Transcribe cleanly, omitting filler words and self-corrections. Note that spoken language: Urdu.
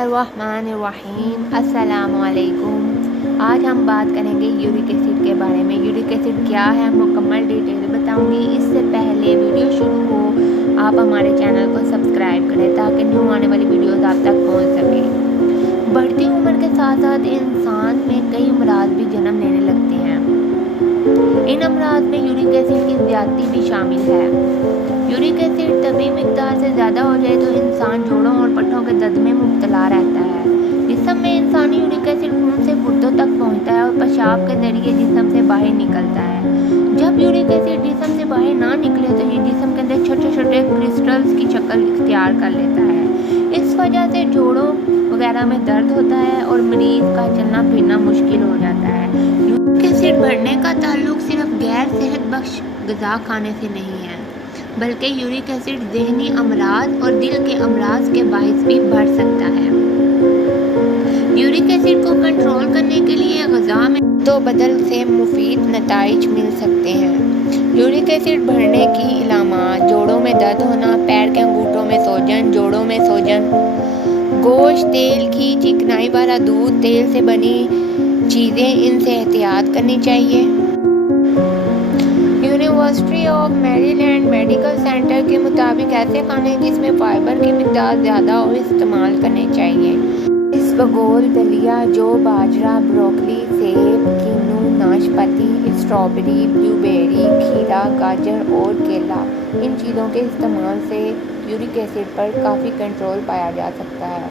الرحمن الرحیم السلام علیکم۔ آج ہم بات کریں گے یورک ایسڈ کے بارے میں۔ یورک ایسڈ کیا ہے مکمل ڈیٹیل بتاؤں گی۔ اس سے پہلے ویڈیو شروع ہو آپ ہمارے چینل کو سبسکرائب کریں تاکہ نیو آنے والی ویڈیوز آپ تک پہنچ سکیں۔ بڑھتی عمر کے ساتھ ساتھ انسان میں کئی امراض بھی جنم لینے لگتے ہیں۔ ان امراض میں یورک ایسڈ کی زیادتی بھی شامل ہے۔ یورک ایسڈ طبی مقدار سے زیادہ ہو جائے تو انسان جوڑوں اور پٹھوں کے درد میں مبتلا رہتا ہے۔ جسم میں انسانی یورک ایسڈ خون سے گردوں تک پہنچتا ہے اور پیشاب کے ذریعے جسم سے باہر نکلتا ہے۔ جب یورک ایسڈ جسم سے باہر نہ نکلے تو یہ جسم کے اندر چھوٹے چھوٹے کرسٹلز کی شکل اختیار کر لیتا ہے۔ اس وجہ سے جوڑوں وغیرہ میں درد ہوتا ہے اور مریض کا چلنا پھرنا مشکل ہو جاتا ہے۔ یورک ایسڈ بڑھنے کا تعلق صرف غیر صحت بخش غذا کھانے سے نہیں ہے، بلکہ یورک ایسڈ ذہنی امراض اور دل کے امراض کے باعث بھی بڑھ سکتا ہے۔ یورک ایسڈ کو کنٹرول کرنے کے لیے غذا میں بدل سے مفید نتائج مل سکتے ہیں۔ یورک ایسڈ بڑھنے کی علامات: جوڑوں میں درد ہونا، پیر کے انگوٹھوں میں سوجن، جوڑوں میں سوجن، گوشت، تیل، گھی، چکنائی والا دودھ، تیل سے بنی چیزیں، ان سے احتیاط کرنی چاہیے۔ یونیورسٹی آف میری لینڈ میڈیکل سینٹر کے مطابق ایسے کھانے جس میں فائبر کی مقدار زیادہ ہو استعمال کرنے چاہیے۔ اسبگول، دلیا، جو، باجرہ، بروکلی، سیب، کینو، ناشپاتی، اسٹرابیری، بلیو بیری، کھیرا، گاجر اور کیلا۔ ان چیزوں کے استعمال سے یورک ایسڈ پر کافی کنٹرول پایا جا سکتا ہے۔